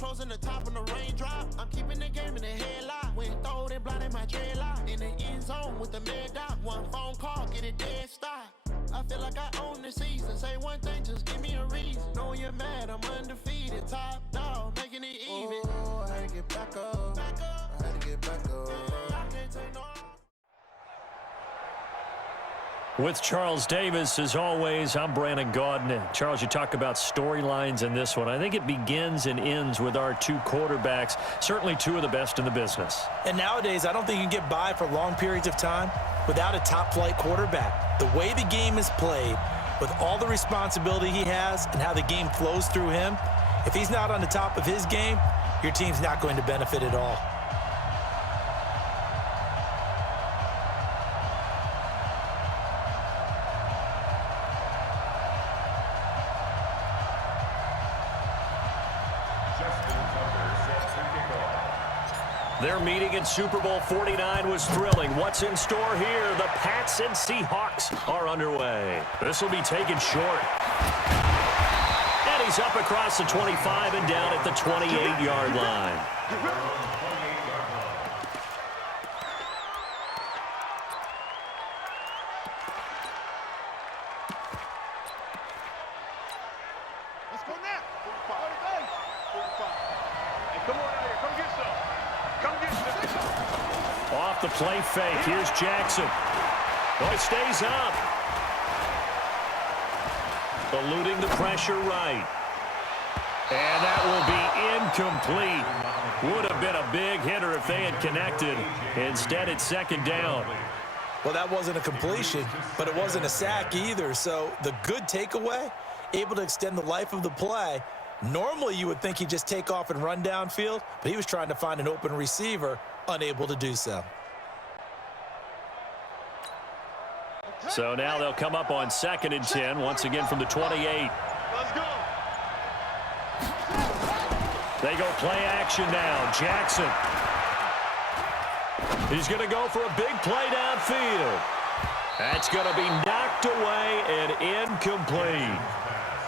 closing the top on the raindrop. I'm keeping the game in the headlock. When throwed and blinded my dreadlock. In the end zone with the mad dot. One phone call, get it dead stop. I feel like I own the season. Say one thing, just give me a reason. Know you're mad, I'm undefeated. Top dog, making it even. Oh, I had to get back up. I had to get back up. I can't take no. With Charles Davis, as always, I'm Brandon Gaudin. Charles, you talk about storylines in this one. I think it begins and ends with our two quarterbacks, certainly two of the best in the business. And nowadays, I don't think you can get by for long periods of time without a top-flight quarterback. The way the game is played, with all the responsibility he has and how the game flows through him, if he's not on the top of his game, your team's not going to benefit at all. Their meeting in Super Bowl 49 was thrilling. What's in store here? The Pats and Seahawks are underway. This will be taken short. And he's up across the 25 and down at the 28-yard line. Let's go now. 45. Hey, come on out here. Come get some. Off the play fake. Here's Jackson. Oh, he stays up. Eluding the pressure right. And that will be incomplete. Would have been a big hitter if they had connected. Instead, it's second down. Well, that wasn't a completion, but it wasn't a sack either. So the good takeaway, able to extend the life of the play. Normally, you would think he'd just take off and run downfield, but he was trying to find an open receiver, unable to do so. So now they'll come up on 2nd and 10, once again from the 28. Let's go. They go play action now. Jackson. He's going to go for a big play downfield. That's going to be knocked away and incomplete.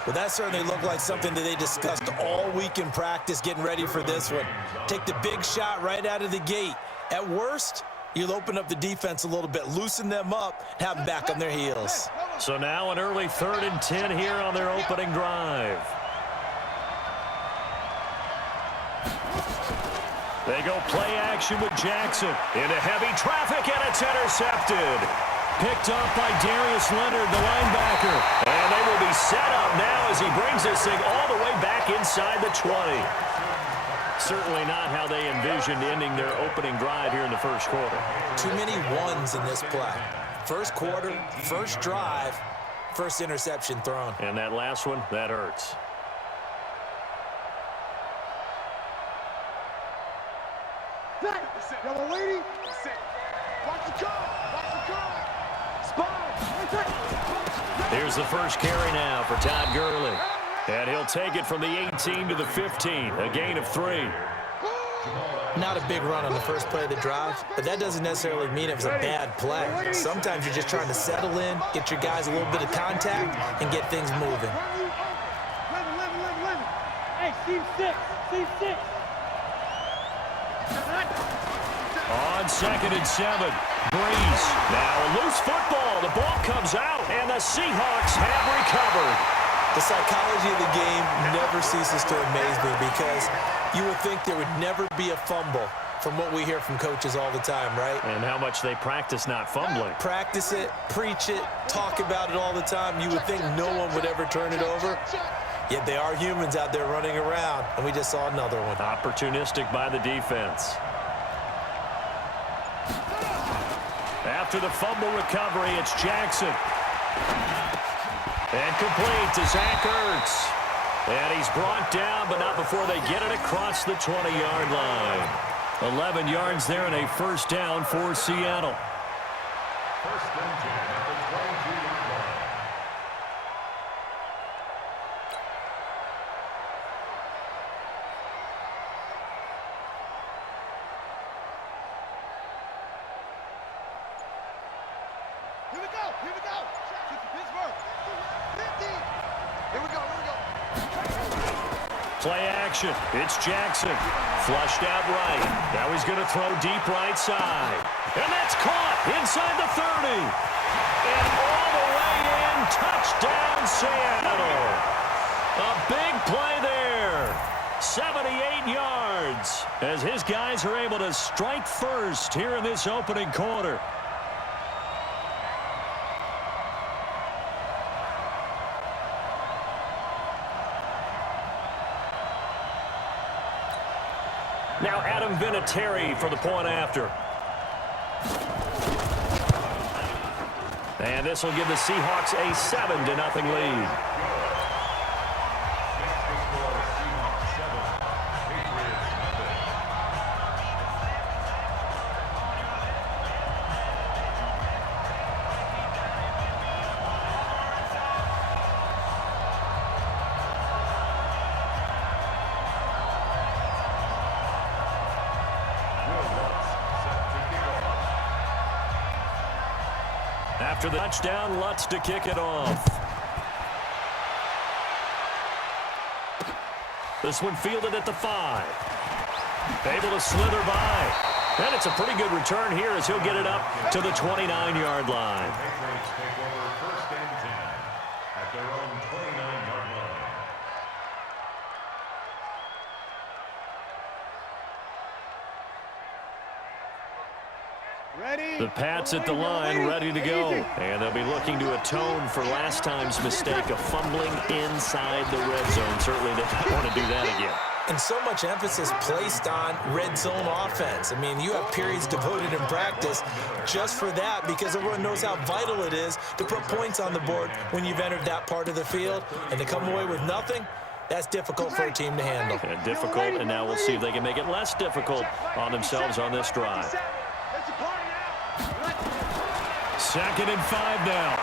Well, that certainly looked like something that they discussed all week in practice getting ready for this one. Take the big shot right out of the gate. At worst, you'll open up the defense a little bit, loosen them up, and have them back on their heels. So now an early 3rd and 10 here on their opening drive. They go play action with Jackson. Into heavy traffic, and it's intercepted. Picked up by Darius Leonard, the linebacker. And they will be set up now as he brings this thing all the way back inside the 20. Certainly not how they envisioned ending their opening drive here in the first quarter. Too many ones in this play. First quarter, first drive, first interception thrown. And that last one, that hurts. Y'all are waiting. Watch the car. Watch the car. Here's the first carry now for Todd Gurley. And he'll take it from the 18 to the 15, a gain of 3. Not a big run on the first play of the drive, but that doesn't necessarily mean it was a bad play. Sometimes you're just trying to settle in, get your guys a little bit of contact, and get things moving. Hey, Steve 6. Steve 6. On 2nd and 7, Breeze. Now a loose football. The ball comes out, and the Seahawks have recovered. The psychology of the game never ceases to amaze me because you would think there would never be a fumble from what we hear from coaches all the time, right? And how much they practice not fumbling. Practice it, preach it, talk about it all the time. You would think no one would ever turn it over. Yet they are humans out there running around, and we just saw another one. Opportunistic by the defense. After the fumble recovery, it's Jackson. And complete to Zach Ertz. And he's brought down, but not before they get it across the 20-yard line. 11 yards there and a first down for Seattle. First and 10 at the 22-yard line. Here we go. Here we go. Pittsburgh. 50. Here we go. Here we go. Play action. It's Jackson. Flushed out right. Now he's going to throw deep right side. And that's caught inside the 30. And all the way in. Touchdown, Seattle. A big play there. 78 yards as his guys are able to strike first here in this opening quarter. Now Adam Vinatieri for the point after. And this will give the Seahawks a 7-0 lead. After the touchdown, Lutz to kick it off. This one fielded at the 5. Able to slither by. And it's a pretty good return here as he'll get it up to the 29-yard line. Patriots take over 1st and 10 at their own 29-yard line. Ready? The Pats at the line, ready to go. And they'll be looking to atone for last time's mistake of fumbling inside the red zone. Certainly they don't want to do that again. And so much emphasis placed on red zone offense. I mean, you have periods devoted in practice just for that because everyone knows how vital it is to put points on the board when you've entered that part of the field. And to come away with nothing, that's difficult for a team to handle. And difficult, and now we'll see if they can make it less difficult on themselves on this drive. 2nd and 5 now.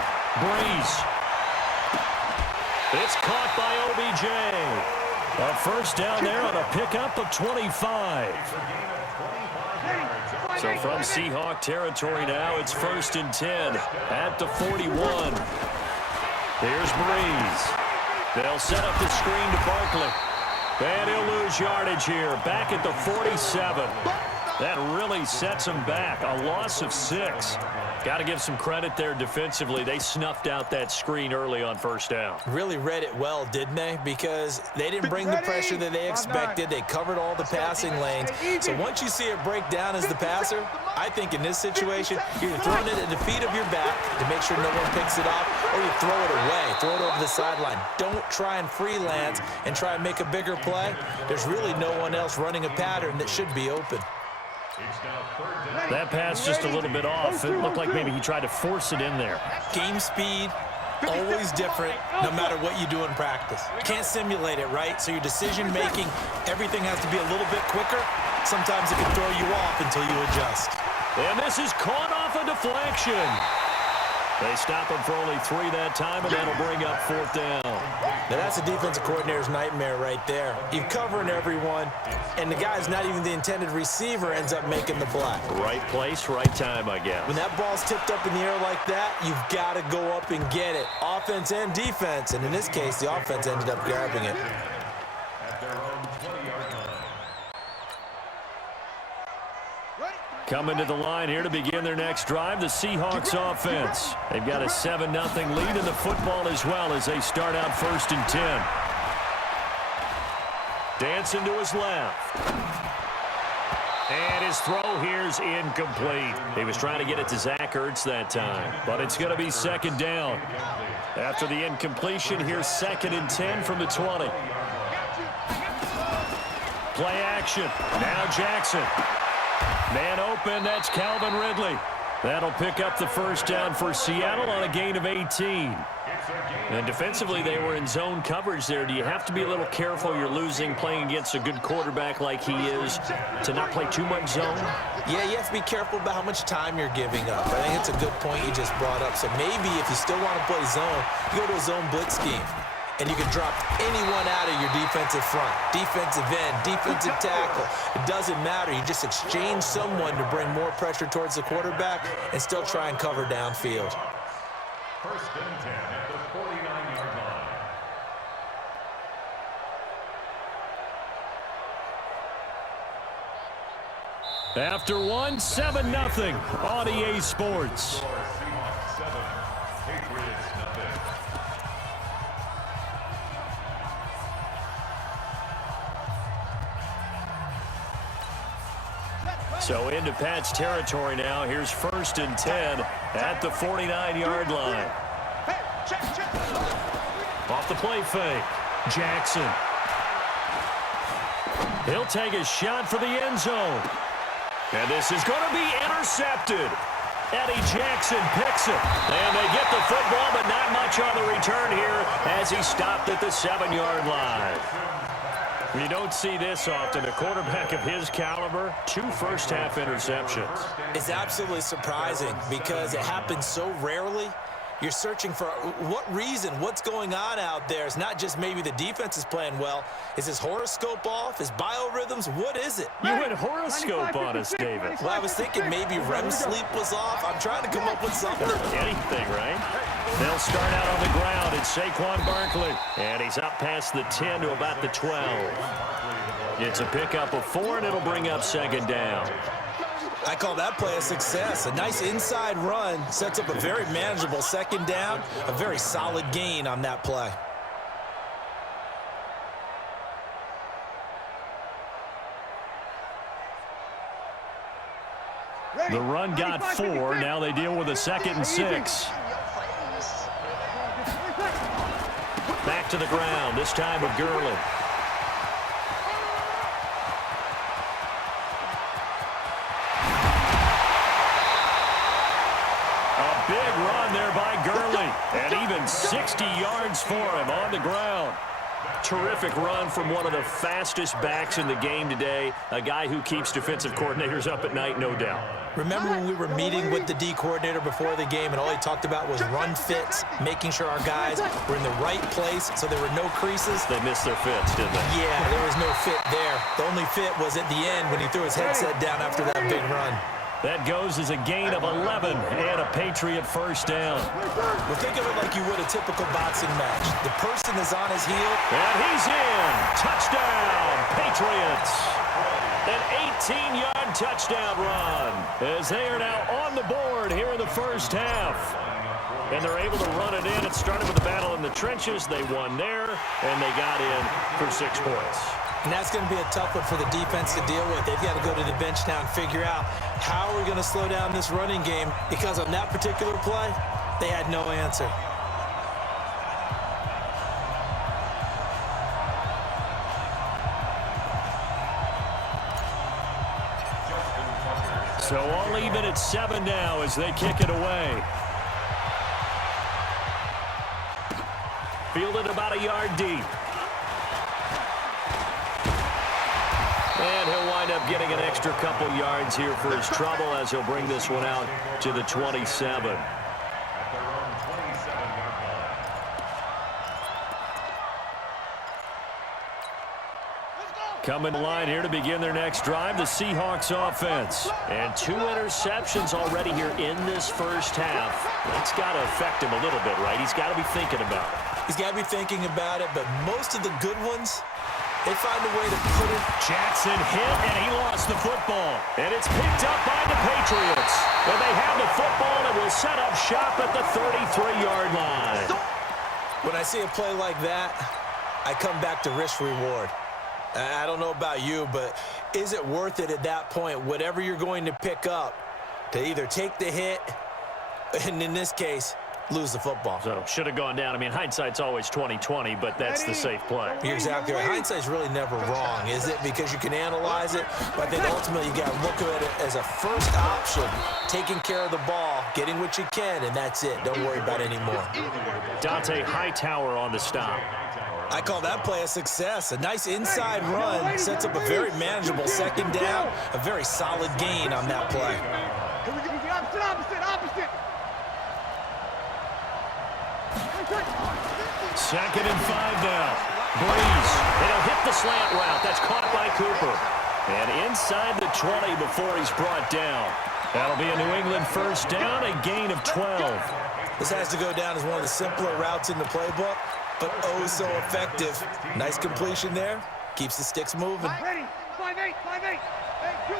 Breeze. It's caught by OBJ. A first down there on a pickup of 25. So from Seahawk territory now, it's 1st and 10 at the 41. Here's Breeze. They'll set up the screen to Barkley. And he'll lose yardage here. Back at the 47. That really sets him back. A loss of 6. Got to give some credit there defensively. They snuffed out that screen early on 1st down. Really read it well, didn't they? Because they didn't bring the pressure that they expected. They covered all the passing lanes. So once you see it break down as the passer, I think in this situation, you're throwing it at the feet of your back to make sure no one picks it off, or you throw it away, throw it over the sideline. Don't try and freelance and try and make a bigger play. There's really no one else running a pattern that should be open. That pass just a little bit off. It looked like maybe he tried to force it in there. Game speed, always different no matter what you do in practice. Can't simulate it, right? So your decision-making, everything has to be a little bit quicker. Sometimes it can throw you off until you adjust. And this is caught off a deflection. They stop him for only 3 that time, and that'll bring up 4th down. Now that's a defensive coordinator's nightmare right there. You're covering everyone, and the guy's not even the intended receiver ends up making the play. Right place, right time, I guess. When that ball's tipped up in the air like that, you've got to go up and get it. Offense and defense, and in this case, the offense ended up grabbing it. At their own 20-yard line. Coming to the line here to begin their next drive, the Seahawks offense. They've got a 7-0 lead in the football as well as they start out 1st and 10. Dancing to his left. And his throw here's incomplete. He was trying to get it to Zach Ertz that time, but it's going to be 2nd down. After the incompletion, here's 2nd and 10 from the 20. Play action. Now Jackson. Man open, that's Calvin Ridley. That'll pick up the 1st down for Seattle on a gain of 18. And defensively, they were in zone coverage there. Do you have to be a little careful? You're losing playing against a good quarterback like he is to not play too much zone? Yeah, you have to be careful about how much time you're giving up. I think it's a good point you just brought up. So maybe if you still want to play zone, you go to a zone blitz scheme. And you can drop anyone out of your defensive front, defensive end, defensive tackle. It doesn't matter. You just exchange someone to bring more pressure towards the quarterback and still try and cover downfield. 1st and 10 at the 49-yard line. After one, 7-0 on EA Sports. Seahawks 7, Patriots nothing. So into Pat's territory now. Here's 1st and 10 at the 49-yard line. Off the play fake. Jackson. He'll take a shot for the end zone. And this is going to be intercepted. Eddie Jackson picks it. And they get the football, but not much on the return here as he stopped at the 7-yard line. You don't see this often. A quarterback of his caliber, 2 first-half interceptions. It's absolutely surprising because it happens so rarely. You're searching for what reason, what's going on out there. It's not just maybe the defense is playing well. Is his horoscope off? His biorhythms? What is it? You went horoscope on us, David. Well, I was thinking maybe REM sleep was off. I'm trying to come up with something. Anything, right? They'll start out on the ground. It's Saquon Barkley. And he's up past the 10 to about the 12. It's a pickup of 4, and it'll bring up 2nd down. I call that play a success. A nice inside run sets up a very manageable 2nd down. A very solid gain on that play. The run got 4. Now they deal with a 2nd and 6. Back to the ground, this time with Gurley. Big run there by Gurley, and even 60 yards for him on the ground. Terrific run from one of the fastest backs in the game today, a guy who keeps defensive coordinators up at night, no doubt. Remember when we were meeting with the D coordinator before the game, and all he talked about was run fits, making sure our guys were in the right place so there were no creases? They missed their fits, didn't they? Yeah, there was no fit there. The only fit was at the end when he threw his headset down after that big run. That goes as a gain of 11 and a Patriot 1st down. Well, think of it like you would a typical boxing match. The person is on his heel. And he's in. Touchdown, Patriots. An 18-yard touchdown run as they are now on the board here in the 1st half. And they're able to run it in. It started with a battle in the trenches. They won there, and they got in for 6 points. And that's going to be a tough one for the defense to deal with. They've got to go to the bench now and figure out how are we going to slow down this running game, because on that particular play, they had no answer. So all even at 7 now as they kick it away. Fielded about a yard deep. And he'll wind up getting an extra couple yards here for his trouble as he'll bring this one out to the 27. Coming to line here to begin their next drive, the Seahawks offense. And 2 interceptions already here in this 1st half. That's got to affect him a little bit, right? He's got to be thinking about it. He's got to be thinking about it, but most of the good ones, they find a way to put it. Jackson hit, and he lost the football. And it's picked up by the Patriots. And they have the football and will set up shop at the 33-yard line. When I see a play like that, I come back to risk-reward. I don't know about you, but is it worth it at that point, whatever you're going to pick up, to either take the hit, and in this case, lose the football? So, should have gone down. I mean, hindsight's always 20/20, but that's the safe play. You're exactly right. Hindsight's really never wrong, is it? Because you can analyze it, but I think ultimately you got to look at it as a first option, taking care of the ball, getting what you can, and that's it. Don't worry about it anymore. Dante Hightower on the stop. I call that play a success. A nice inside run sets up a very manageable 2nd down, a very solid gain on that play. Opposite. 2nd and 5 now. Breeze. It'll hit the slant route. That's caught by Cooper. And inside the 20 before he's brought down. That'll be a New England 1st down, a gain of 12. This has to go down as one of the simpler routes in the playbook, but oh so effective. Nice completion there. Keeps the sticks moving. Ready. 5-8. Hey,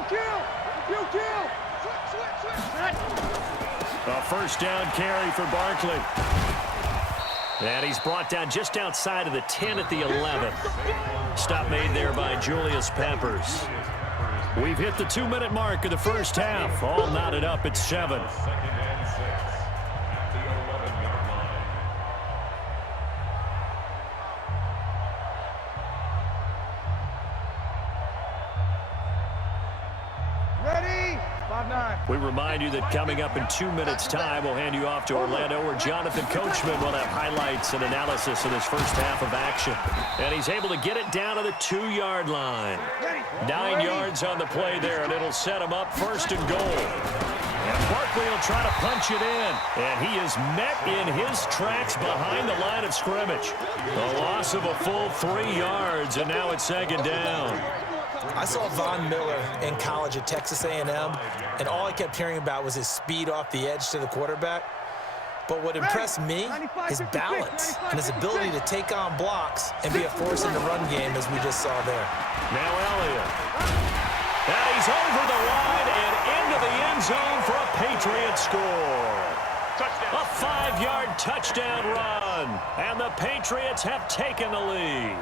kill. A first down carry for Barkley. And he's brought down just outside of the 10 at the 11. Stop made there by Julius Peppers. We've hit the 2-minute mark of the first half. All knotted up at 7. Second and 6 at the 11-yard line. Ready? 5-9. We remind you that coming up in 2 minutes' time, we'll hand you off to Orlando, where Jonathan Coachman will have highlights and analysis of this first half of action. And he's able to get it down to the 2-yard line. 9 yards on the play there, and it'll set him up first and goal. And Barkley will try to punch it in. And he is met in his tracks behind the line of scrimmage. A loss of a full 3 yards, and now it's second down. I saw Von Miller in college at Texas A&M, and all I kept hearing about was his speed off the edge to the quarterback. But what impressed me, his balance and his ability to take on blocks and be a force in the run game, as we just saw there. Now Elliott. And he's over the line and into the end zone for a Patriot score. A 5-yard touchdown run. And the Patriots have taken the lead.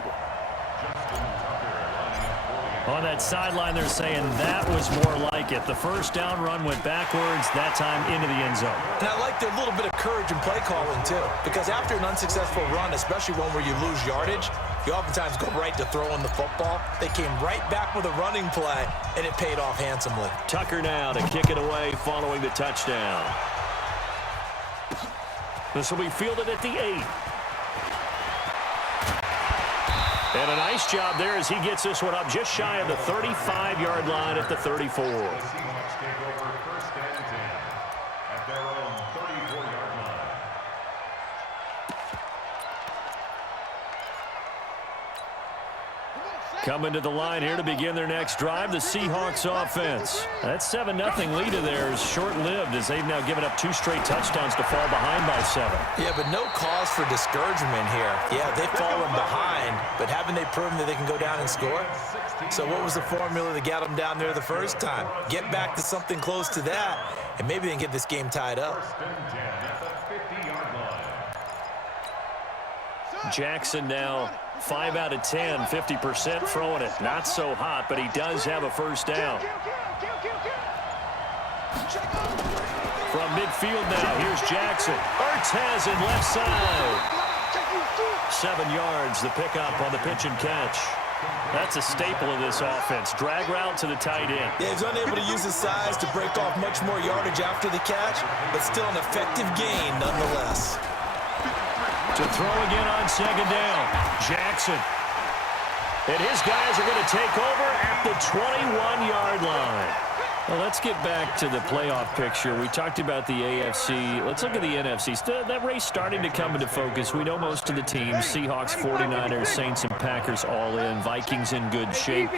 On that sideline, they're saying that was more like it. The first down run went backwards, that time into the end zone. And I like their little bit of courage in play calling, too. Because after an unsuccessful run, especially one where you lose yardage, you oftentimes go right to throwing the football. They came right back with a running play, and it paid off handsomely. Tucker now to kick it away following the touchdown. This will be fielded at the 8. And a nice job there as he gets this one up just shy of the 35-yard line at the 34. The Seahawks take over first and 10 at their own 34-yard line. Coming to the line here to begin their next drive, the Seahawks offense. That 7-0 lead of theirs short-lived as they've now given up 2 straight touchdowns to fall behind by 7. Yeah, but no cause for discouragement here. Yeah, they've fallen behind, but haven't they proven that they can go down and score? So what was the formula that got them down there the first time? Get back to something close to that, and maybe they can get this game tied up. First and 10 at the 50-yard line. Jackson now 5 out of 10, 50% throwing it. Not so hot, but he does have a first down. From midfield now, here's Jackson. Ertz has it left side. 7 yards, the pickup on the pitch and catch. That's a staple of this offense. Drag route to the tight end. Yeah, he's unable to use his size to break off much more yardage after the catch, but still an effective gain nonetheless. To throw again on second down. Jackson. And his guys are going to take over at the 21-yard line. Well, let's get back to the playoff picture. We talked about the AFC. Let's look at the NFC. That race starting to come into focus. We know most of the teams, Seahawks, 49ers, Saints, and Packers all in. Vikings in good shape.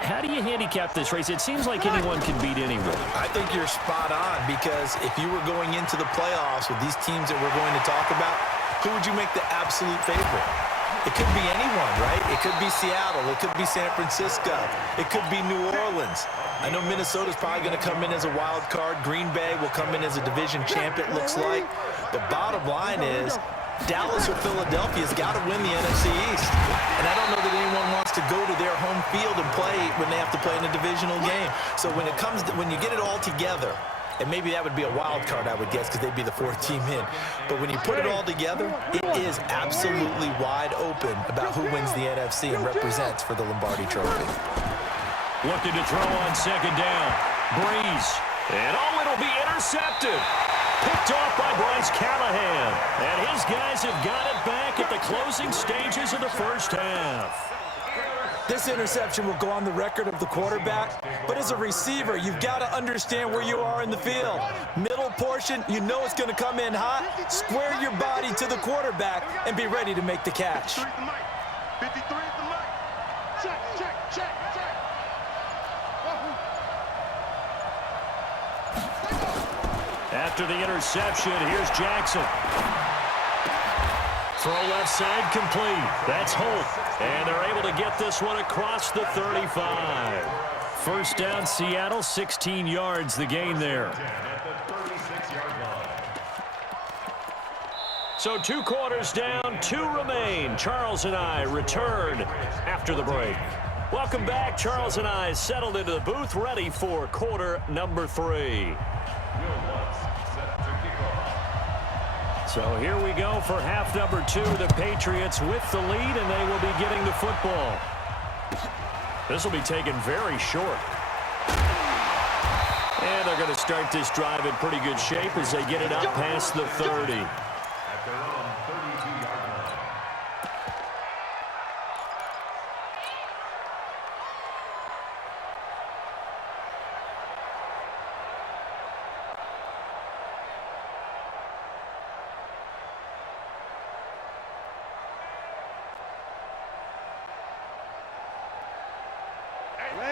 How do you handicap this race? It seems like anyone can beat anyone. I think you're spot on, because if you were going into the playoffs with these teams that we're going to talk about, who would you make the absolute favorite? It could be anyone, right? It could be Seattle. It could be San Francisco. It could be New Orleans. I know Minnesota's probably going to come in as a wild card. Green Bay will come in as a division champ, it looks like. The bottom line is Dallas or Philadelphia's got to win the NFC East. And I don't know that anyone wants to go to their home field and play when they have to play in a divisional game. So when you get it all together, and maybe that would be a wild card, I would guess, because they'd be the 4th team in. But when you put it all together, it is absolutely wide open about who wins the NFC and represents for the Lombardi Trophy. Looking to throw on second down. Breeze. And it'll be intercepted. Picked off by Bryce Callahan. And his guys have got it back at the closing stages of the first half. This interception will go on the record of the quarterback, but as a receiver, you've got to understand where you are in the field. Middle portion, you know it's going to come in hot. Square your body to the quarterback and be ready to make the catch. 53 at the mic. Check. After the interception, here's Jackson. Throw left side complete. That's Holt. And they're able to get this one across the 35. First down, Seattle, 16 yards, the gain there. At the 36-yard line. So 2 quarters down, 2 remain. Charles and I return after the break. Welcome back. Charles and I settled into the booth, ready for quarter number 3. So here we go for half number 2. The Patriots with the lead, and they will be getting the football. This will be taken very short. And they're going to start this drive in pretty good shape as they get it up past the 30. At their own 32-yard line.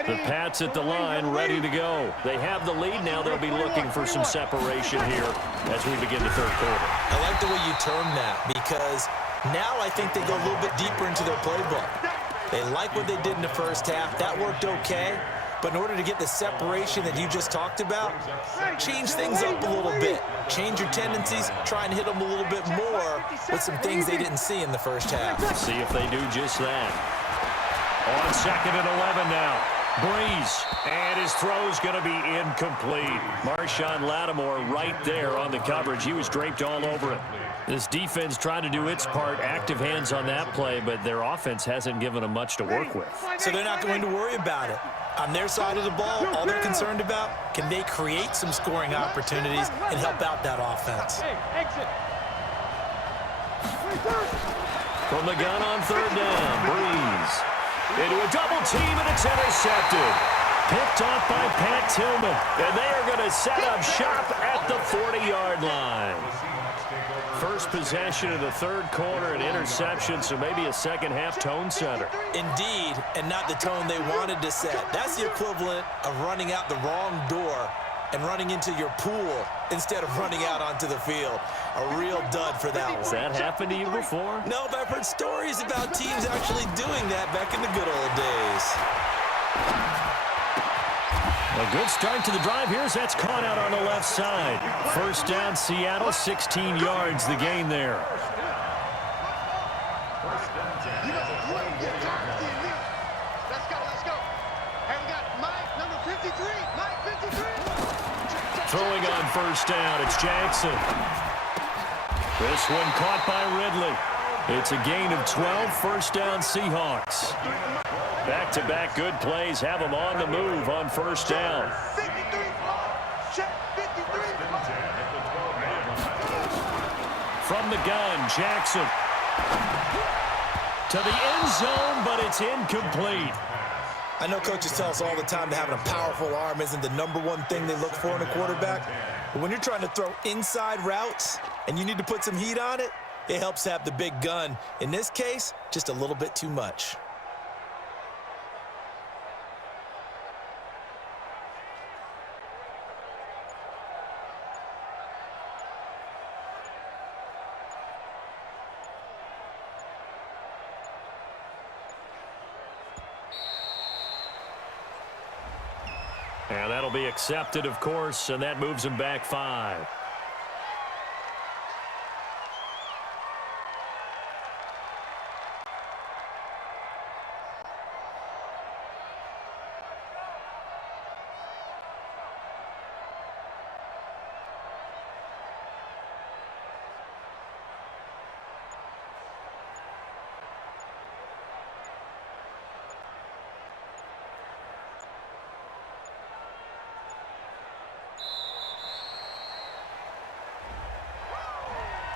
The Pats at the line, ready to go. They have the lead now. They'll be looking for some separation here as we begin the third quarter. I like the way you term that, because now I think they go a little bit deeper into their playbook. They like what they did in the first half. That worked okay. But in order to get the separation that you just talked about, change things up a little bit. Change your tendencies, try and hit them a little bit more with some things they didn't see in the first half. See if they do just that. On 2nd and 11 now. Breeze, and his throw's going to be incomplete. Marshawn Lattimore right there on the coverage. He was draped all over it. This defense trying to do its part, active hands on that play, but their offense hasn't given them much to work with. So they're not going to worry about it. On their side of the ball, all they're concerned about, can they create some scoring opportunities and help out that offense? From the gun on 3rd down, Breeze. Into a double team, and it's intercepted. Picked off by Pat Tillman. And they are going to set up shop at the 40-yard line. First possession of the third quarter, an interception, so maybe a second-half tone setter. Indeed, and not the tone they wanted to set. That's the equivalent of running out the wrong door and running into your pool instead of running out onto the field. A real dud for that one. Has that happened to you before? No, but I've heard stories about teams actually doing that back in the good old days. A good start to the drive here as that's caught out on the left side. First down, Seattle, 16 yards, the gain there. Let's go. Hey, we got Mike, number 53. Mike, 53. Throwing on first down, it's Jackson. This one caught by Ridley. It's a gain of 12, first down Seahawks. Back-to-back good plays have them on the move on first down. 53. Check 53. From the gun, Jackson. To the end zone, but it's incomplete. I know coaches tell us all the time that having a powerful arm isn't the #1 thing they look for in a quarterback. But when you're trying to throw inside routes and you need to put some heat on it, it helps to have the big gun. In this case, just a little bit too much. And that'll be accepted, of course, and that moves him back 5.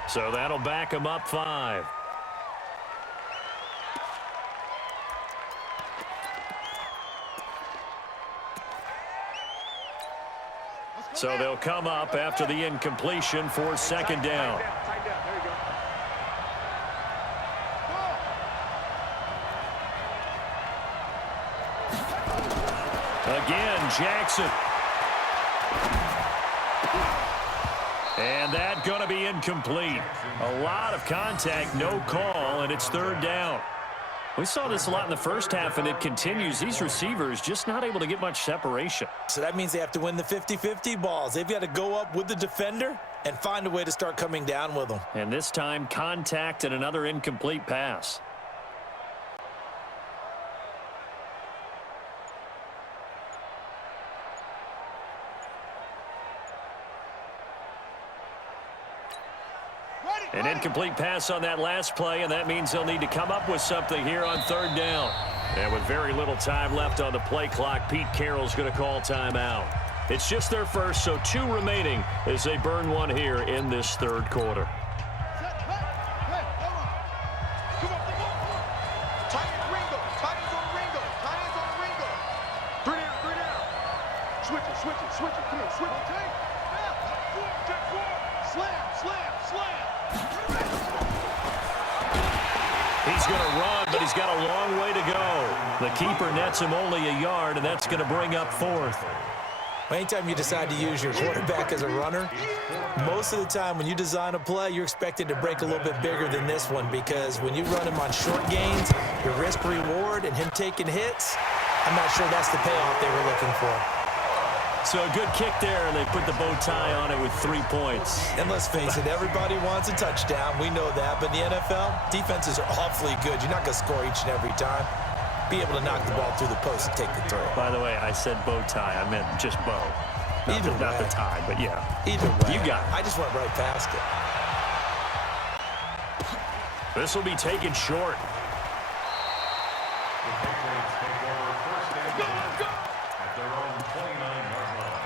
So that'll back him up 5. So they'll come up after the incompletion for second down. Again, Jackson. And that going to be incomplete. A lot of contact, no call, and it's third down. We saw this a lot in the first half, and it continues. These receivers just not able to get much separation. So that means they have to win the 50-50 balls. They've got to go up with the defender and find a way to start coming down with them. And this time, contact and another incomplete pass. An incomplete pass on that last play, and that means they'll need to come up with something here on third down. And with very little time left on the play clock, Pete Carroll's going to call timeout. It's just their first, so 2 remaining as they burn one here in this third quarter. He's going to run, but he's got a long way to go. The keeper nets him only a yard, and that's going to bring up 4th. Anytime you decide to use your quarterback as a runner, most of the time when you design a play, you're expected to break a little bit bigger than this one, because when you run him on short gains, your risk-reward and him taking hits, I'm not sure that's the payoff they were looking for. So a good kick there, and they put the bow tie on it with 3 points. And let's face it, everybody wants a touchdown. We know that. But in the NFL, defenses are awfully good. You're not going to score each and every time. Be able to knock the ball through the post and take the throw. By the way, I said bow tie. I meant just bow. Not the tie, but yeah. Either way. You got it. I just went right past it. This will be taken short. The Patriots take over first and 10 at their own 29-yard line.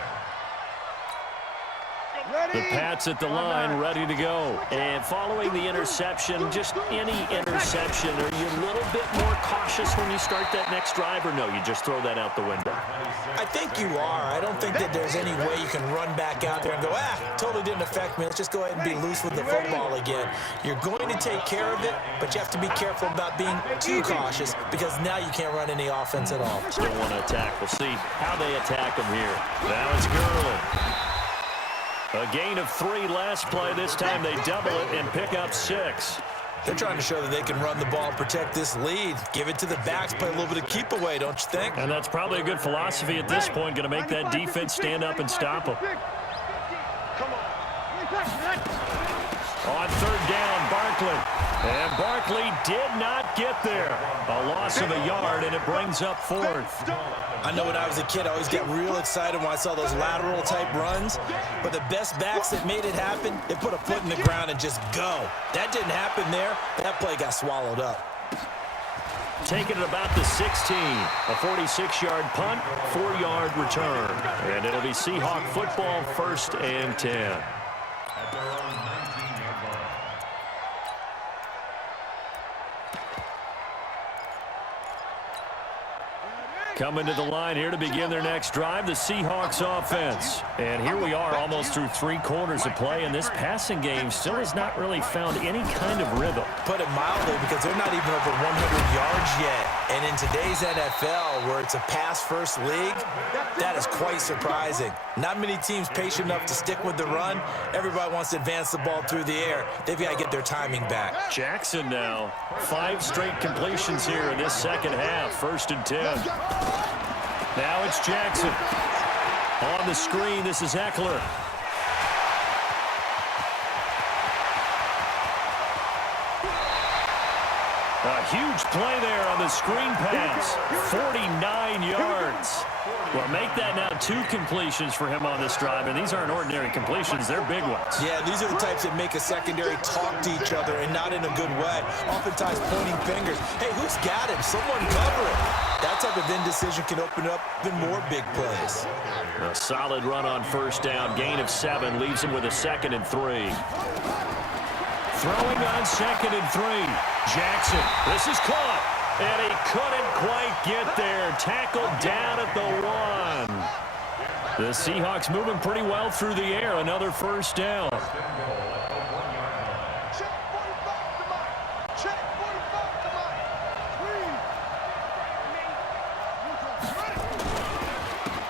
The Pats at the line, ready to go. And following the interception, just any interception, are you a little bit more cautious when you start that next drive, or no, you just throw that out the window? I think you are. I don't think that there's any way you can run back out there and go, totally didn't affect me. Let's just go ahead and be loose with the football again. You're going to take care of it, but you have to be careful about being too cautious, because now you can't run any offense at all. Still want to attack. We'll see how they attack them here. Now it's Gurley. A gain of 3 last play. This time they double it and pick up 6. They're trying to show that they can run the ball and protect this lead. Give it to the backs, play a little bit of keep away, don't you think? And that's probably a good philosophy at this point, going to make that defense stand up and stop them. On third down, Barkley. And Barkley did not get there. A loss of a yard, and it brings up 4th. I know when I was a kid, I always got real excited when I saw those lateral type runs. But the best backs that made it happen, they put a foot in the ground and just go. That didn't happen there. That play got swallowed up. Taking it about the 16. A 46-yard punt, 4-yard return. And it'll be Seahawk football, 1st and 10. At their own 19-yard line. Coming to the line here to begin their next drive, the Seahawks offense. And here we are almost through 3 quarters of play, and this passing game still has not really found any kind of rhythm. Put it mildly, because they're not even over 100 yards yet. And in today's NFL, where it's a pass-first league, that is quite surprising. Not many teams patient enough to stick with the run. Everybody wants to advance the ball through the air. They've got to get their timing back. Jackson now. 5 straight completions here in this second half. 1st and 10. Now it's Jackson. On the screen, this is Eckler. A huge play there on the screen pass. 49 yards. Well, make that now 2 completions for him on this drive, and these aren't ordinary completions. They're big ones. Yeah, these are the types that make a secondary talk to each other, and not in a good way. Oftentimes pointing fingers. Hey, who's got him? Someone cover it. That type of indecision can open up even more big plays. A solid run on 1st down. Gain of 7 leaves him with a 2nd and 3. Throwing on 2nd and 3. Jackson. This is caught. And he couldn't quite get there. Tackled down at the 1. The Seahawks moving pretty well through the air. Another 1st down.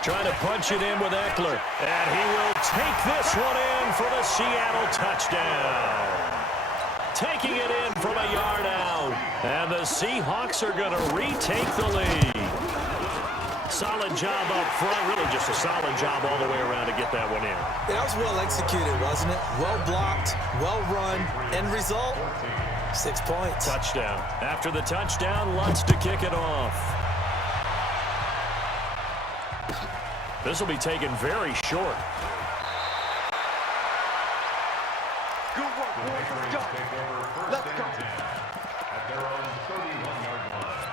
Trying to punch it in with Eckler. And he will take this one in for the Seattle touchdown. taking it in from a yard out. And the Seahawks are going to retake the lead. Solid job up front. Really just a solid job all the way around to get that one in. That was well executed, wasn't it? Well blocked, well run. End result, 6 points. Touchdown. After the touchdown, Lutz to kick it off. This will be taken very short. Good work, boys. Let's go. Let's go. At their own 31-yard line.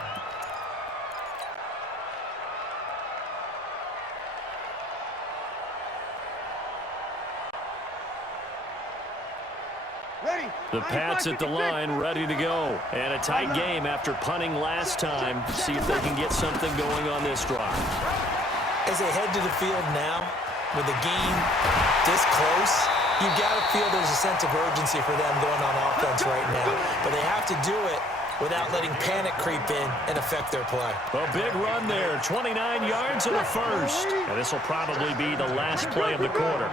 Ready. The Pats at the line, ready to go. And a tight game after punting last time. See if they can get something going on this drive. As they head to the field now, with the game this close, you've got to feel there's a sense of urgency for them going on offense right now. But they have to do it without letting panic creep in and affect their play. A big run there, 29 yards and a first. And this will probably be the last play of the quarter.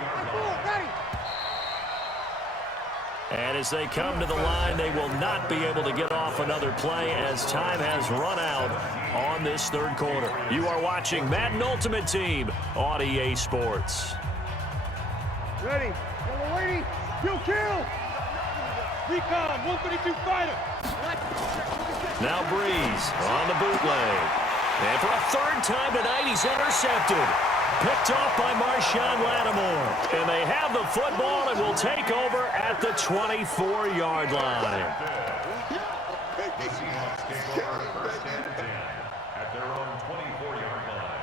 And as they come to the line, they will not be able to get off another play as time has run out on this third quarter. You are watching Madden Ultimate Team on EA Sports. Ready. Yellow lady. You kill. Recon, 132 fighter. Now Breeze on the bootleg. And for a third time tonight, he's intercepted. Picked off by Marshawn Lattimore. And they have the football and will take over at the 24-yard line. The Seahawks take over first and 10 at their own 24-yard line.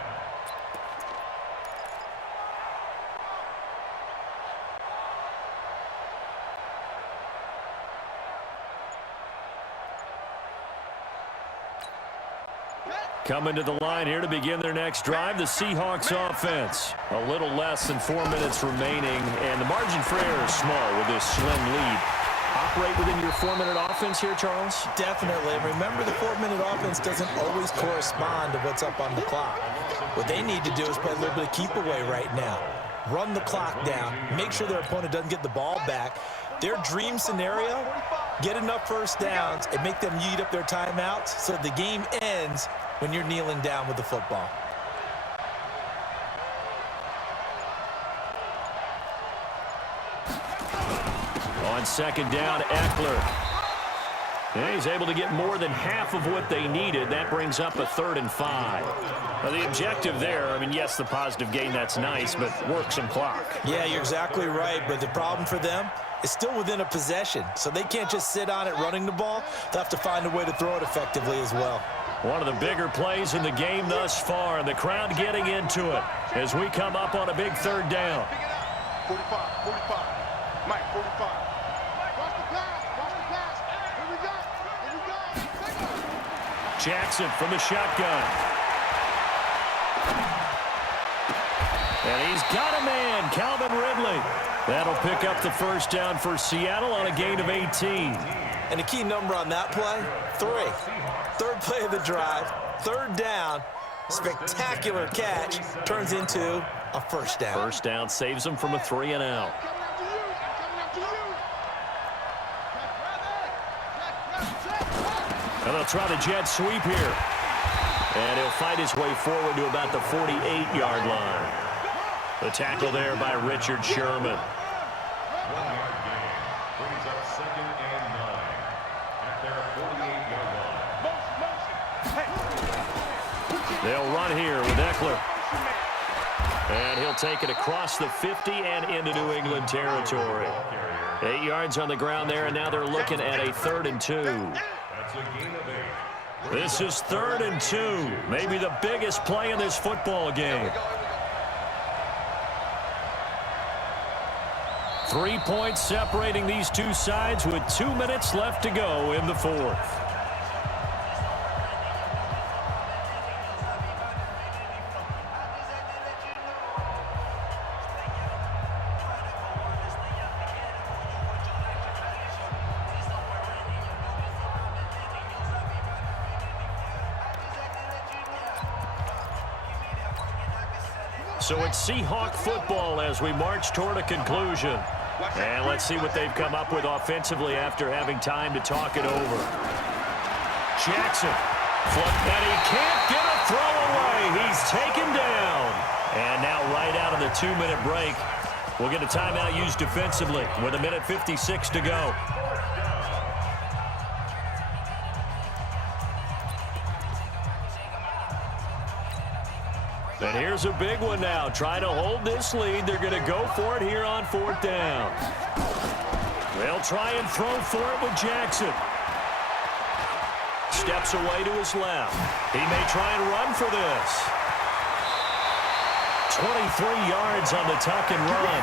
Coming to the line here to begin their next drive, the Seahawks offense. A little less than 4 minutes remaining, and the margin for error is small with this slim lead. Operate within your 4-minute offense here, Charles? Definitely. Remember, the 4-minute offense doesn't always correspond to what's up on the clock. What they need to do is play a little bit of keep away right now. Run the clock down. Make sure their opponent doesn't get the ball back. Their dream scenario, get enough first downs and make them eat up their timeouts so the game ends when you're kneeling down with the football. On second down, Eckler. And he's able to get more than half of what they needed. That brings up a 3rd and 5. Now, the objective there, I mean, yes, the positive gain, that's nice, but work some clock. Yeah, you're exactly right, but the problem for them is still within a possession, so they can't just sit on it running the ball. They'll have to find a way to throw it effectively as well. One of the bigger plays in the game thus far, and the crowd getting into it as we come up on a big 3rd down. 45, 45. Mike, 45. Watch the pass. Watch the pass. Here we go. Here we go. Jackson from the shotgun. And he's got a man, Calvin Ridley. That'll pick up the first down for Seattle on a gain of 18. And a key number on that play, 3. 3rd play of the drive, 3rd down, spectacular catch, turns into a first down. First down saves them from a 3 and out. And they'll try the jet sweep here. And he'll fight his way forward to about the 48-yard line. The tackle there by Richard Sherman. 1-yard gain brings up 2nd and 9 at their 48-yard line. They'll run here with Eckler. And he'll take it across the 50 and into New England territory. 8 yards on the ground there, and now they're looking at a 3rd and 2. That's a gain of 8. This is 3rd and 2. Maybe the biggest play in this football game. 3 points separating these two sides with 2 minutes left to go in the 4th. So it's Seahawk football as we march toward a conclusion. And let's see what they've come up with offensively after having time to talk it over. Jackson. And he can't get a throw away. He's taken down. And now right out of the 2-minute break, we'll get a timeout used defensively with 1:56 to go. And here's a big one now. Trying to hold this lead. They're going to go for it here on 4th down. They'll try and throw for it with Jackson. Steps away to his left. He may try and run for this. 23 yards on the tuck and run.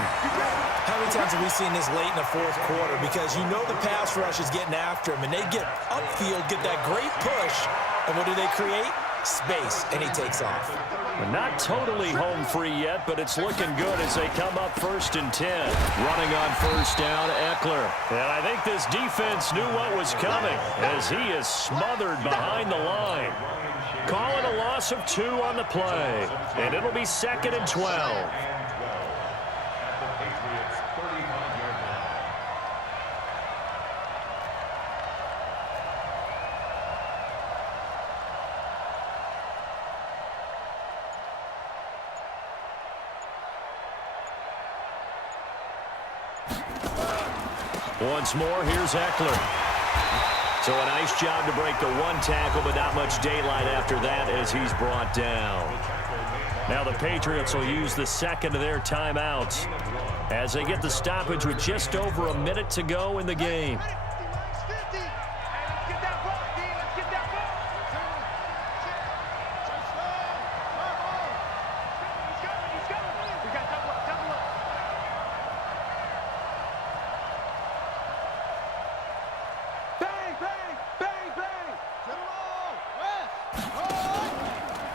How many times have we seen this late in the 4th quarter? Because you know the pass rush is getting after him, and they get upfield, get that great push, and what do they create? Space, and he takes off. Not totally home free yet, but it's looking good as they come up 1st and 10. Running on 1st down, Eckler. And I think this defense knew what was coming as he is smothered behind the line. Calling a loss of 2 on the play, and it'll be 2nd and 12. Once more, here's Eckler. So a nice job to break the 1 tackle, but not much daylight after that as he's brought down. Now the Patriots will use the 2nd of their timeouts as they get the stoppage with just over 1 minute to go in the game.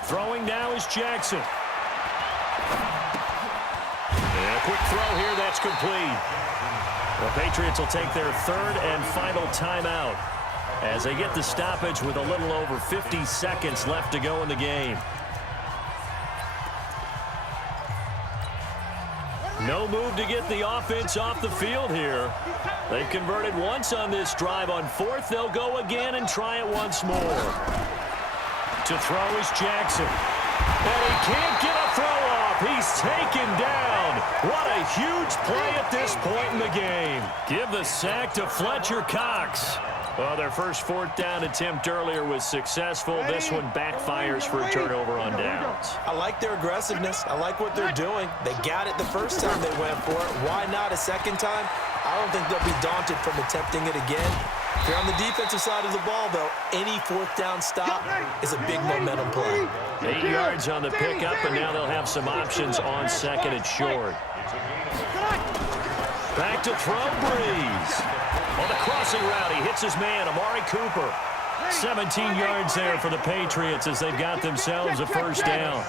Throwing now is Jackson. And a quick throw here, that's complete. The Patriots will take their 3rd and final timeout as they get the stoppage with a little over 50 seconds left to go in the game. No move to get the offense off the field here. They've converted once on this drive. On 4th, they'll go again and try it once more. To throw is Jackson. And he can't get a throw off. He's taken down. What a huge play at this point in the game. Give the sack to Fletcher Cox. Well, their first 4th down attempt earlier was successful. This one backfires for a turnover on downs. I like their aggressiveness. I like what they're doing. They got it the first time they went for it. Why not a second time? I don't think they'll be daunted from attempting it again. If you're on the defensive side of the ball, though, any 4th down stop is a big momentum play. 8 yards on the pickup, and now they'll have some options on 2nd and short. Back to throw, Breeze. On the crossing route, he hits his man, Amari Cooper. 17 yards there for the Patriots as they've got themselves a 1st down.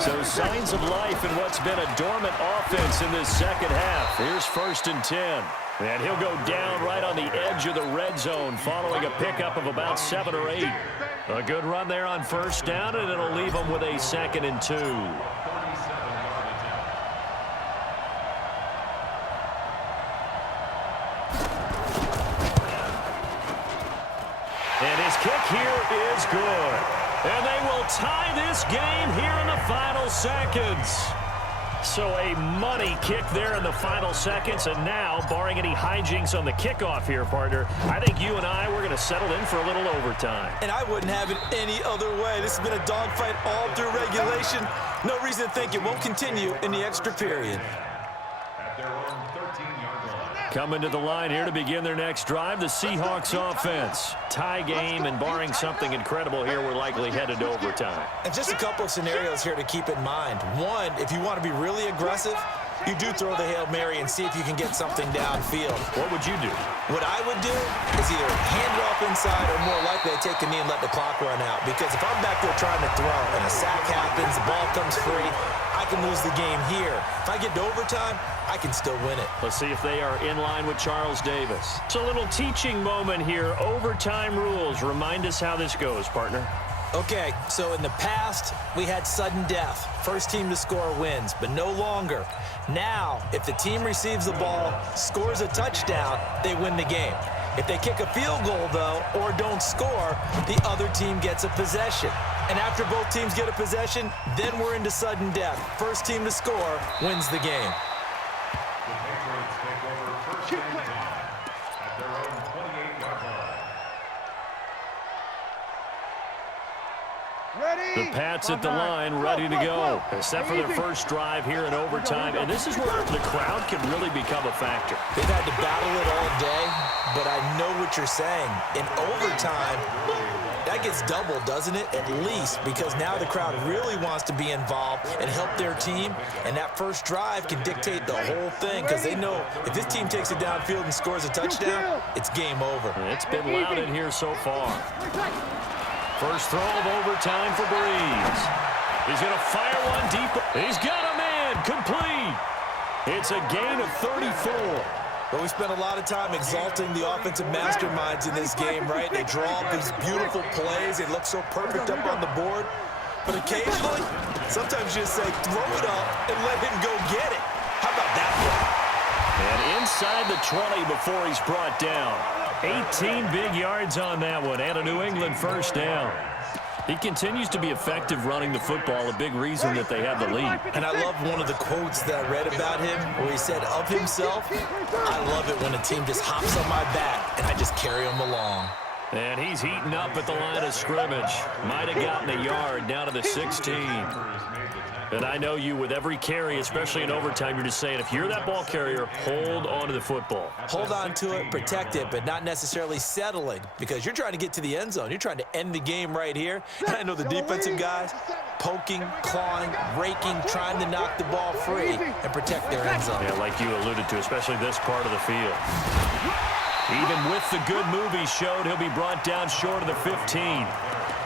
So signs of life in what's been a dormant offense in this 2nd half. Here's 1st and 10. And he'll go down right on the edge of the red zone following a pickup of about 7 or 8. A good run there on 1st down, and it'll leave them with a 2nd and 2. And his kick here is good. And they will tie this game here in the final seconds. So a money kick there in the final seconds. And now, barring any hijinks on the kickoff here, partner, I think you and I, we're going to settle in for a little overtime. And I wouldn't have it any other way. This has been a dogfight all through regulation. No reason to think it won't continue in the extra period. At their own 13-yard line. Coming to the line here to begin their next drive, the Seahawks offense. Tie game, and barring something incredible here, we're likely headed to overtime. And just a couple of scenarios here to keep in mind. One, if you want to be really aggressive, you do throw the Hail Mary and see if you can get something downfield. What would you do? What I would do is either hand it off inside or more likely to take a knee and let the clock run out. Because if I'm back there trying to throw and a sack happens, the ball comes free, I can lose the game here. If I get to overtime, I can still win it. Let's see if they are in line with Charles Davis. It's a little teaching moment here. Overtime rules. Remind us how this goes, partner. Okay, so in the past, we had sudden death. First team to score wins, but no longer. Now, if the team receives the ball, scores a touchdown, they win the game. If they kick a field goal, though, or don't score, the other team gets a possession. And after both teams get a possession, then we're into sudden death. First team to score wins the game. The Patriots take over first and 10 at their own 28-yard line. The Pats at the line, ready to go. Except for their first drive here in overtime. And this is where the crowd can really become a factor. They've had to battle it all day, but I know what you're saying. In overtime, that gets doubled, doesn't it? At least, because now the crowd really wants to be involved and help their team. And that first drive can dictate the whole thing because they know if this team takes it downfield and scores a touchdown, it's game over. It's been loud in here so far. First throw of overtime for Breeze. He's going to fire one deep. He's got a man. Complete. It's a gain of 34. But we spent a lot of time exalting the offensive masterminds in this game, right? They draw up these beautiful plays. They look so perfect up on the board. But occasionally, sometimes you just say, throw it up and let him go get it. How about that play? And inside the 20 before he's brought down. 18 big yards on that one, and a New England first down. He continues to be effective running the football, a big reason that they have the lead. And I love one of the quotes that I read about him where he said of himself, I love it when a team just hops on my back and I just carry them along. And he's heating up at the line of scrimmage. Might have gotten a yard down to the 16. And I know you, with every carry, especially in overtime, you're just saying, if you're that ball carrier, hold on to the football. Hold on to it, protect it, but not necessarily settling because you're trying to get to the end zone. You're trying to end the game right here. And I know the defensive guys poking, clawing, raking, trying to knock the ball free and protect their end zone. Yeah, like you alluded to, especially this part of the field. Even with the good move he showed, he'll be brought down short of the 15.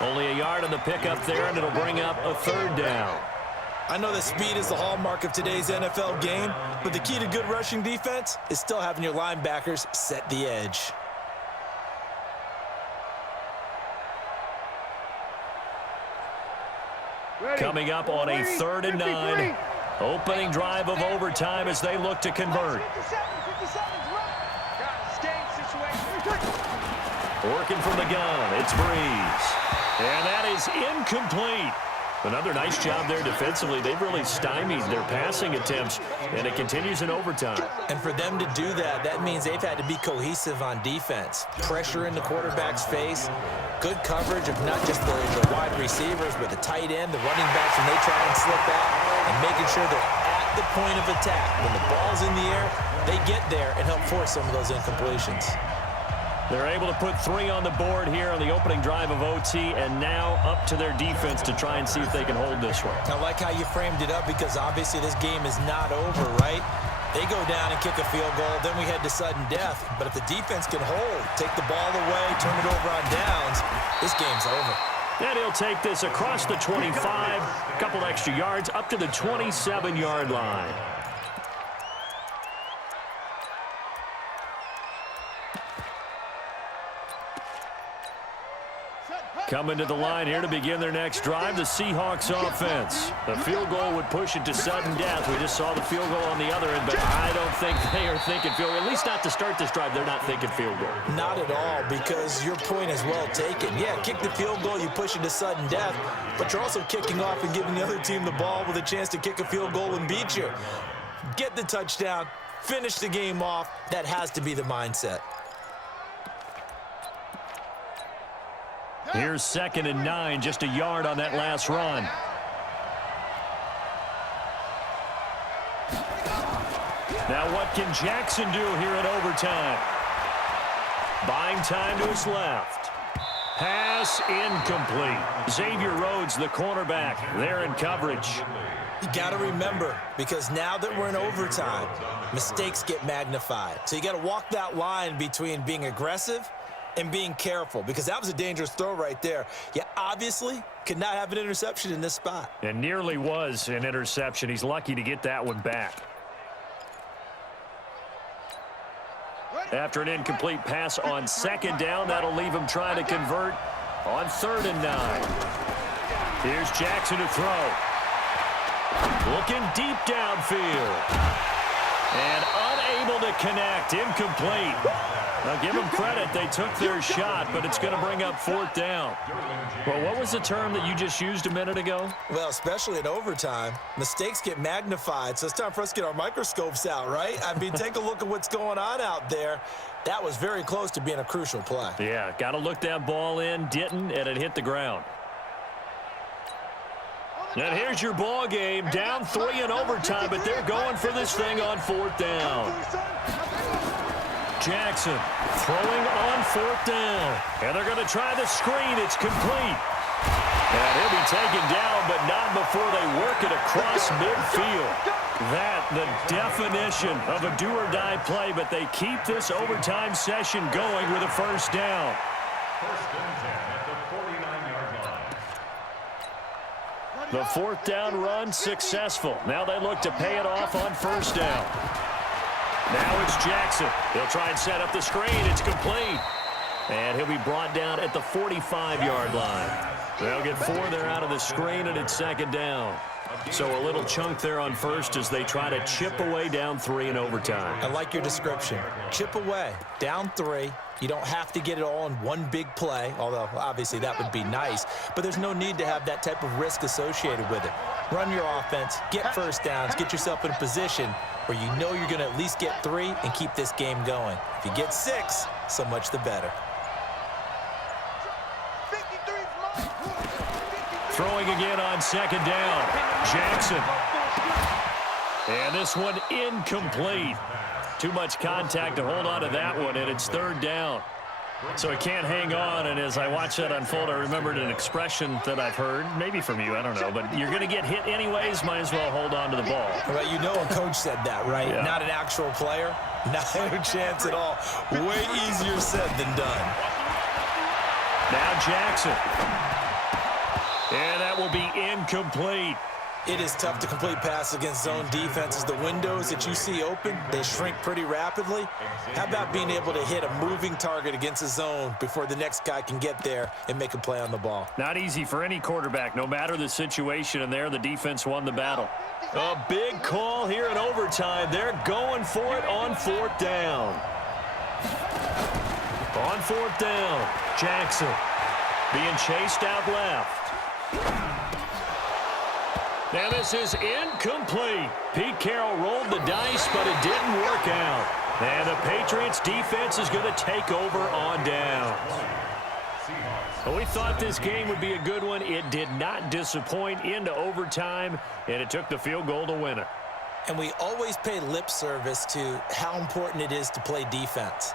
Only a yard on the pickup there, and it'll bring up a third down. I know that speed is the hallmark of today's NFL game, but the key to good rushing defense is still having your linebackers set the edge. Coming up on a 3rd and 9. Opening drive of overtime as they look to convert. Working from the gun, it's Breeze. And that is incomplete. Another nice job there defensively. They've really stymied their passing attempts, and it continues in overtime. And for them to do that, that means they've had to be cohesive on defense. Pressure in the quarterback's face, good coverage of not just the wide receivers, but the tight end, the running backs when they try and slip out, and making sure they're at the point of attack. When the ball's in the air, they get there and help force some of those incompletions. They're able to put 3 on the board here on the opening drive of OT, and now up to their defense to try and see if they can hold this one. I like how you framed it up because obviously this game is not over, right? They go down and kick a field goal, then we head to sudden death. But if the defense can hold, take the ball away, turn it over on downs, this game's over. And he'll take this across the 25, a couple extra yards, up to the 27-yard line. Coming to the line here to begin their next drive, the Seahawks offense. The field goal would push it to sudden death. We just saw the field goal on the other end, but I don't think they are thinking field goal. At least not to start this drive, they're not thinking field goal. Not at all, because your point is well taken. Yeah, kick the field goal, you push it to sudden death, but you're also kicking off and giving the other team the ball with a chance to kick a field goal and beat you. Get the touchdown, finish the game off. That has to be the mindset. Here's 2nd and 9, just a yard on that last run. Now what can Jackson do here at overtime? Buying time to his left. Pass incomplete. Xavier Rhodes, the cornerback, there in coverage. You got to remember, because now that we're in overtime, mistakes get magnified. So you got to walk that line between being aggressive and being careful, because that was a dangerous throw right there. You obviously could not have an interception in this spot. And nearly was an interception. He's lucky to get that one back. After an incomplete pass on 2nd down, that'll leave him trying to convert on 3rd and 9. Here's Jackson to throw. Looking deep downfield. And unable to connect. Incomplete. Now, give them credit. They took their shot, but it's going to bring up 4th down. Well, what was the term that you just used a minute ago? Well, especially in overtime, mistakes get magnified, so it's time for us to get our microscopes out, right? I mean, take a look at what's going on out there. That was very close to being a crucial play. Yeah, got to look that ball in, didn't, and it hit the ground. And here's your ball game, down 3 in overtime, but they're going for this thing on 4th down. Jackson throwing on 4th down. And they're going to try the screen. It's complete. And he'll be taken down, but not before they work it across midfield. That, the definition of a do-or-die play, but they keep this overtime session going with a 1st down. 1st and 10 at the 49-yard line. The 4th down run successful. Now they look to pay it off on 1st down. Now it's Jackson. He'll try and set up the screen. It's complete. And he'll be brought down at the 45-yard line. They'll get 4 there out of the screen, and it's 2nd down. So a little chunk there on 1st as they try to chip away down 3 in overtime. I like your description. Chip away, down 3. You don't have to get it all in one big play, although obviously that would be nice. But there's no need to have that type of risk associated with it. Run your offense, get 1st downs, get yourself in a position where you know you're going to at least get 3 and keep this game going. If you get 6, so much the better. Throwing again on 2nd down. Jackson. And this one incomplete. Too much contact to hold on to that one, and it's 3rd down. So he can't hang on, and as I watch that unfold, I remembered an expression that I've heard, maybe from you, I don't know, but you're going to get hit anyways, might as well hold on to the ball. Well, you know a coach said that, right? Yeah. Not an actual player. Not a chance at all. Way easier said than done. Now Jackson. And that will be incomplete. It is tough to complete passes against zone defenses. The windows that you see open, they shrink pretty rapidly. How about being able to hit a moving target against a zone before the next guy can get there and make a play on the ball? Not easy for any quarterback, no matter the situation, and there the defense won the battle. A big call here in overtime. They're going for it on 4th down. On 4th down, Jackson being chased out left. Now this is incomplete. Pete Carroll rolled the dice, but it didn't work out. And the Patriots defense is going to take over on downs. Well, we thought this game would be a good one. It did not disappoint into overtime, and it took the field goal to win it. And we always pay lip service to how important it is to play defense.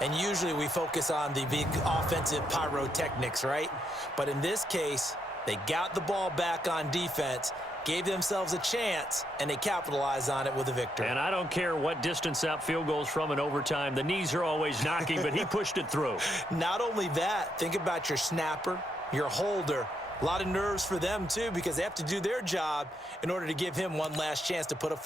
And usually we focus on the big offensive pyrotechnics, right? But in this case, they got the ball back on defense, gave themselves a chance, and they capitalized on it with a victory. And I don't care what distance that field goes from in overtime. The knees are always knocking, but he pushed it through. Not only that, think about your snapper, your holder. A lot of nerves for them, too, because they have to do their job in order to give him one last chance to put a